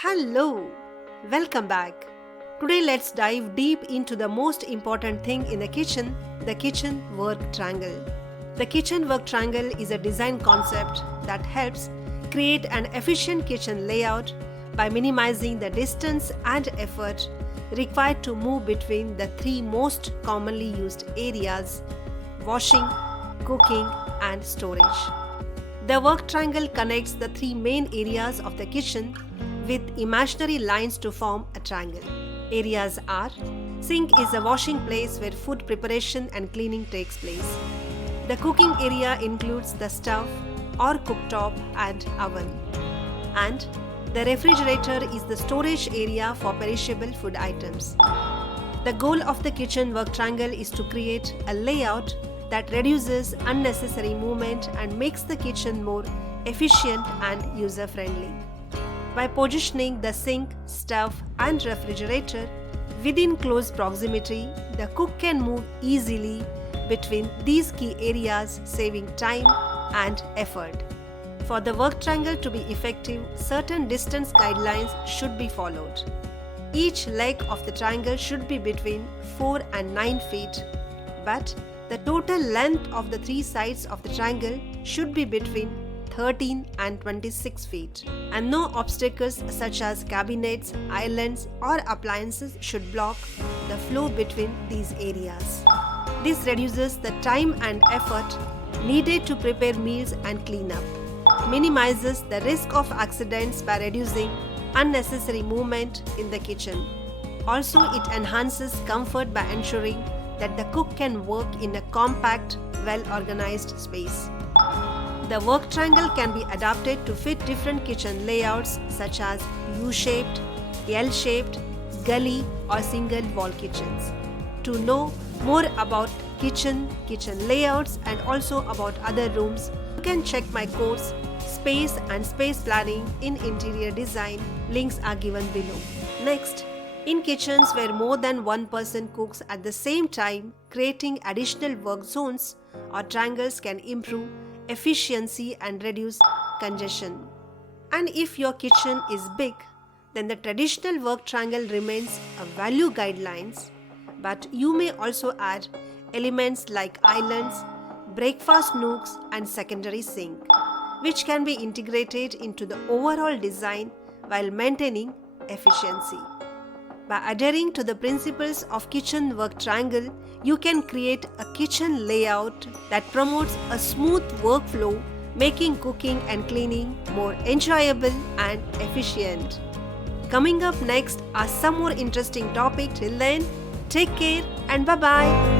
Hello, welcome back. Today let's dive deep into the most important thing in the kitchen work triangle. The kitchen work triangle is a design concept that helps create an efficient kitchen layout by minimizing the distance and effort required to move between the three most commonly used areas: washing, cooking, and storage. The work triangle connects the three main areas of the kitchen with imaginary lines to form a triangle. Areas are: sink is a washing place where food preparation and cleaning takes place. The cooking area includes the stove or cooktop and oven. And the refrigerator is the storage area for perishable food items. The goal of the kitchen work triangle is to create a layout that reduces unnecessary movement and makes the kitchen more efficient and user-friendly. By positioning the sink, stove, and refrigerator within close proximity, the cook can move easily between these key areas, saving time and effort. For the work triangle to be effective, certain distance guidelines should be followed. Each leg of the triangle should be between 4 and 9 feet, but the total length of the three sides of the triangle should be between 13 and 26 feet, and no obstacles such as cabinets, islands, or appliances should block the flow between these areas. This reduces the time and effort needed to prepare meals and clean up, minimizes the risk of accidents by reducing unnecessary movement in the kitchen. Also, it enhances comfort by ensuring that the cook can work in a compact, well-organized space. The work triangle can be adapted to fit different kitchen layouts such as U-shaped, L-shaped, gully, or single wall kitchens. To know more about kitchen layouts and also about other rooms, you can check my course Space and Space Planning in Interior Design. Links are given below. Next, in kitchens where more than one person cooks at the same time, creating additional work zones or triangles can improve efficiency and reduce congestion. And if your kitchen is big, then the traditional work triangle remains a value guidelines, but you may also add elements like islands, breakfast nooks, and secondary sink, which can be integrated into the overall design while maintaining efficiency. By adhering to the principles of kitchen work triangle, you can create a kitchen layout that promotes a smooth workflow, making cooking and cleaning more enjoyable and efficient. Coming up next are some more interesting topics. Till then, take care and bye-bye.